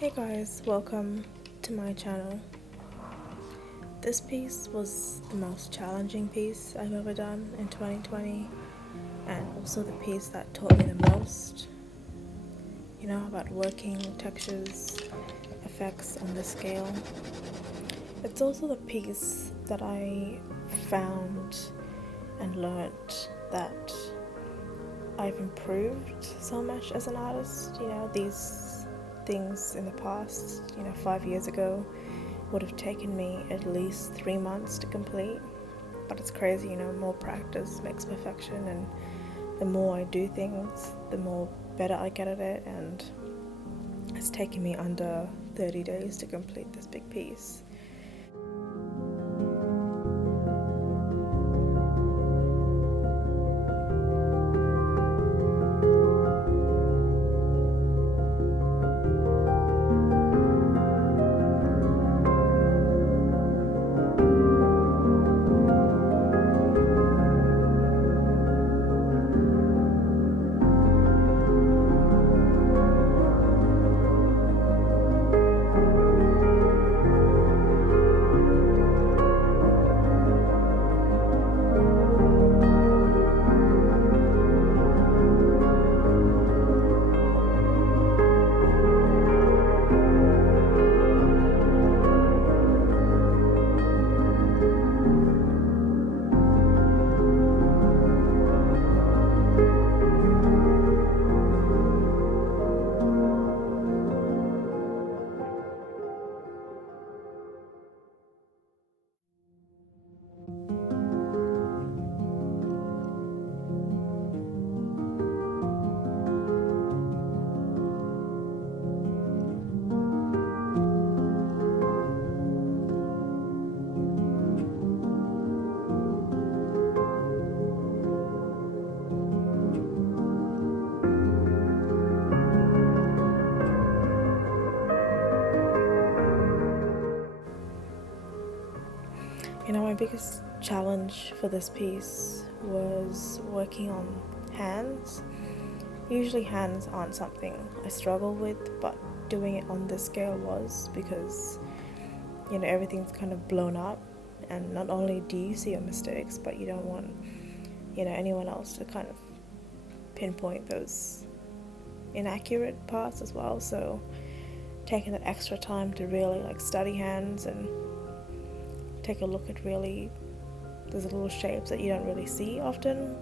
Hey guys, welcome to my channel. This piece was the most challenging piece I've ever done in 2020, and also the piece that taught me the most, about working textures, effects on the scale. It's also the piece that I found and learnt that I've improved so much as an artist. These things in the past, 5 years ago, would have taken me at least 3 months to complete. But it's crazy, more practice makes perfection, and the more I do things, the more better I get at it, and it's taken me under 30 days to complete this big piece. My biggest challenge for this piece was working on hands. Usually hands aren't something I struggle with, but doing it on this scale was, because everything's kind of blown up, and not only do you see your mistakes, but you don't want anyone else to kind of pinpoint those inaccurate parts as well. So taking that extra time to really study hands and take a look at those little shapes that you don't really see often.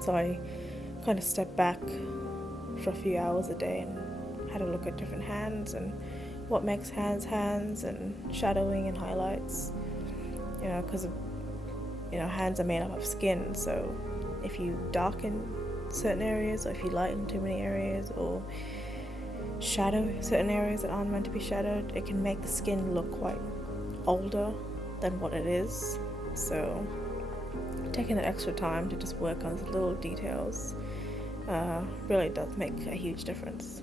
So I kind of stepped back for a few hours a day and had a look at different hands and what makes hands, and shadowing and highlights, because hands are made up of skin. So if you darken certain areas, or if you lighten too many areas, or shadow certain areas that aren't meant to be shadowed, it can make the skin look quite older than what it is. So taking that extra time to just work on the little details really does make a huge difference.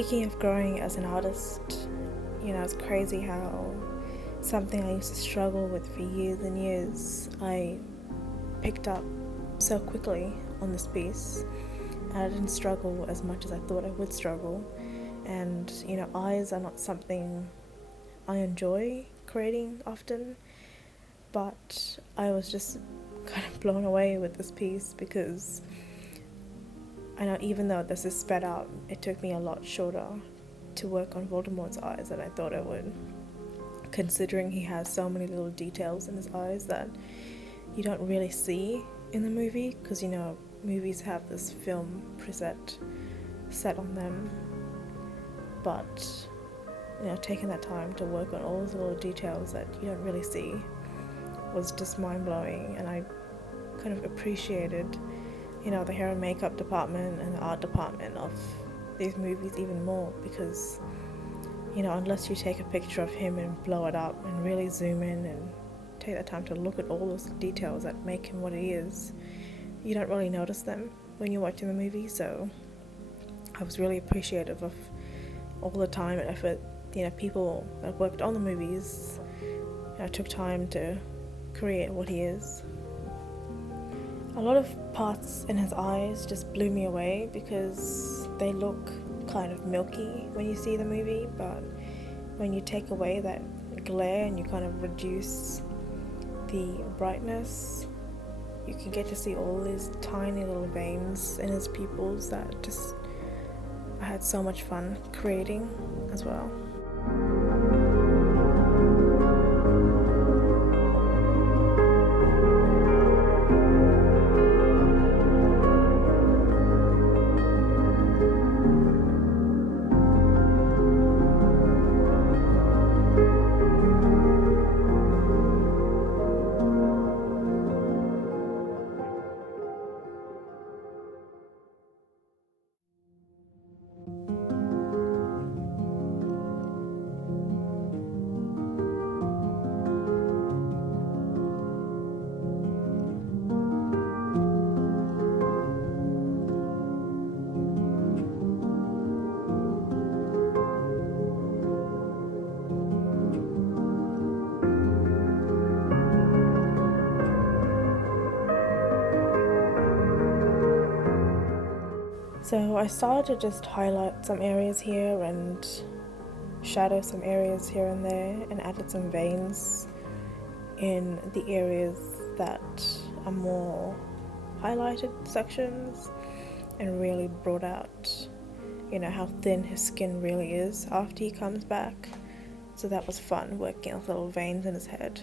Speaking of growing as an artist, it's crazy how something I used to struggle with for years and years, I picked up so quickly on this piece, and I didn't struggle as much as I thought I would struggle. And eyes are not something I enjoy creating often, but I was just kind of blown away with this piece because I know even though this is sped up, it took me a lot shorter to work on Voldemort's eyes than I thought it would, considering he has so many little details in his eyes that you don't really see in the movie, because movies have this film preset set on them, but taking that time to work on all those little details that you don't really see was just mind-blowing. And I kind of appreciated the hair and makeup department and the art department of these movies even more, because unless you take a picture of him and blow it up and really zoom in and take the time to look at all those details that make him what he is, you don't really notice them when you're watching the movie. So I was really appreciative of all the time and effort people that worked on the movies took time to create what he is. A lot of parts in his eyes just blew me away because they look kind of milky when you see the movie, but when you take away that glare and you kind of reduce the brightness, you can get to see all these tiny little veins in his pupils that just I had so much fun creating as well. So I started to just highlight some areas here and shadow some areas here and there, and added some veins in the areas that are more highlighted sections, and really brought out how thin his skin really is after he comes back. So that was fun, working with little veins in his head.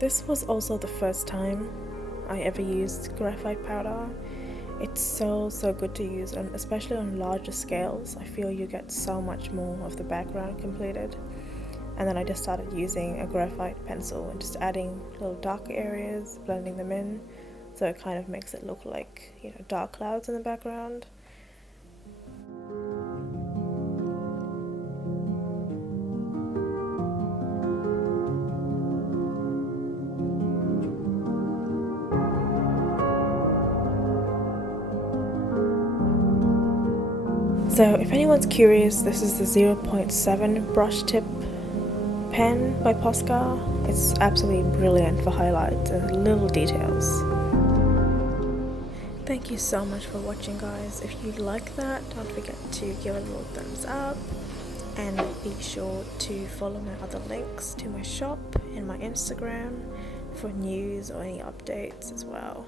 This was also the first time I ever used graphite powder. It's so good to use, and especially on larger scales, I feel you get so much more of the background completed. And then I just started using a graphite pencil and just adding little darker areas, blending them in, so it kind of makes it look like dark clouds in the background. So if anyone's curious, this is the 0.7 brush tip pen by Posca. It's absolutely brilliant for highlights and little details. Thank you so much for watching, guys. If you like that, don't forget to give it a little thumbs up, and be sure to follow my other links to my shop and my Instagram for news or any updates as well.